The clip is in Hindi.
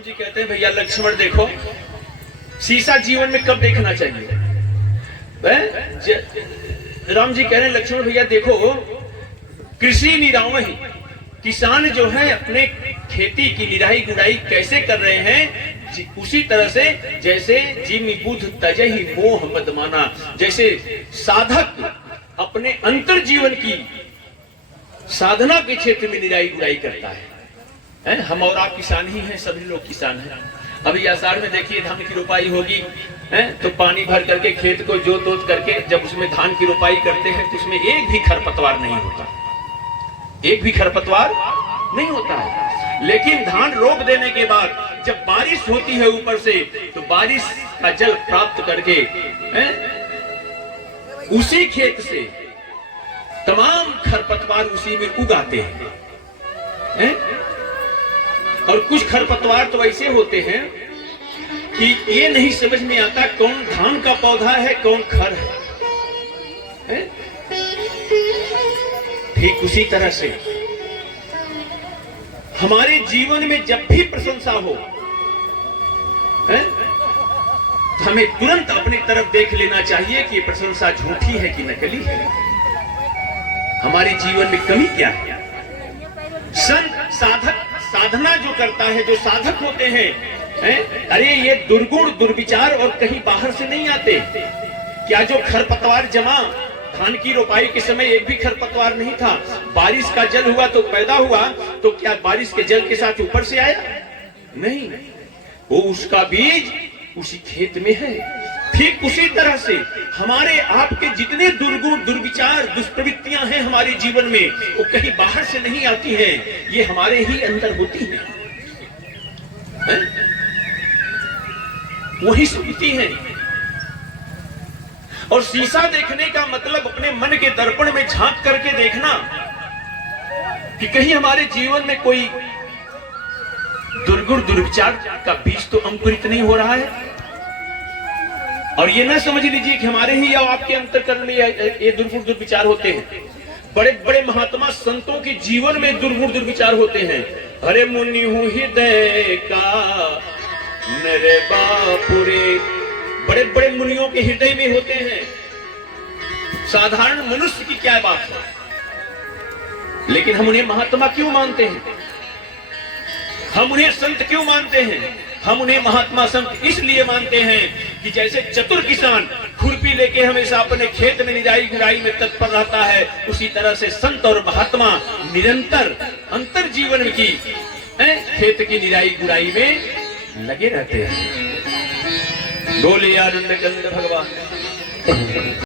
राम जी कहते हैं भैया लक्ष्मण देखो, शीशा जीवन में कब देखना चाहिए? राम जी कह रहे हैं लक्ष्मण भैया देखो, कृषि निरामही, किसान जो है अपने खेती की निराई गुड़ाई कैसे कर रहे हैं, उसी तरह से जैसे जिमि बुध तजहि मोह मदमाना, जैसे साधक अपने अंतर जीवन की साधना के क्षेत्र में निराई गुड़ाई करता है। हम और आप किसान ही हैं, सभी लोग किसान हैं। अभी आषाढ़ में देखिए धान की रोपाई होगी, तो पानी भर करके खेत को जोत करके जब उसमें धान की रोपाई करते हैं तो उसमें एक भी खरपतवार नहीं होता, एक भी खरपतवार नहीं होता है। लेकिन धान रोप देने के बाद जब बारिश होती है ऊपर से, तो बारिश का जल प्राप्त करके उसी खेत से तमाम खरपतवार उसी में उगाते हैं। और कुछ खरपतवार तो ऐसे होते हैं कि ये नहीं समझ में आता कौन धान का पौधा है कौन खर है। ठीक उसी तरह से हमारे जीवन में जब भी प्रशंसा हो, हमें तुरंत अपनी तरफ देख लेना चाहिए कि ये प्रशंसा झूठी है कि नकली है, हमारे जीवन में कमी क्या है। संत साधक साधना जो करता है, जो साधक होते हैं, अरे ये दुर्गुण दुर्विचार और कहीं बाहर से नहीं आते। क्या जो खरपतवार जमा धान की रोपाई के समय एक भी खरपतवार नहीं था, बारिश का जल हुआ तो पैदा हुआ, तो क्या बारिश के जल के साथ ऊपर से आया? नहीं, वो उसका बीज उसी खेत में है। ठीक उसी तरह से हमारे आपके जितने दुर्गुण दुर्विचार दुष्प्रवृत्तियां हैं हमारे जीवन में, वो कहीं बाहर से नहीं आती हैं, ये हमारे ही अंदर होती हैं, वही सुनती हैं। और शीशा देखने का मतलब अपने मन के दर्पण में झांक करके देखना कि कहीं हमारे जीवन में कोई दुर्गुण दुर्विचार का बीज तो अंकुरित नहीं हो रहा है। और ये ना समझ लीजिए कि हमारे ही या आपके अंतःकरण में ये दुर्गुण दुर्विचार होते हैं। बड़े बड़े महात्मा संतों के जीवन में दुर्गुण दुर्विचार होते हैं। अरे मुनि हूं हृदय का मेरे बापुरे, बड़े बड़े मुनियों के हृदय में होते हैं। साधारण मनुष्य की क्या बात है, लेकिन हम उन्हें महात्मा क्यों मानते हैं, हम उन्हें संत क्यों मानते हैं? हम उन्हें महात्मा संत इसलिए मानते हैं कि जैसे चतुर किसान खुरपी लेके हमेशा अपने खेत में निराई गुड़ाई में तत्पर रहता है, उसी तरह से संत और महात्मा निरंतर अंतर जीवन की खेत की निराई गुड़ाई में लगे रहते हैं। बोले आनंद कंद भगवान।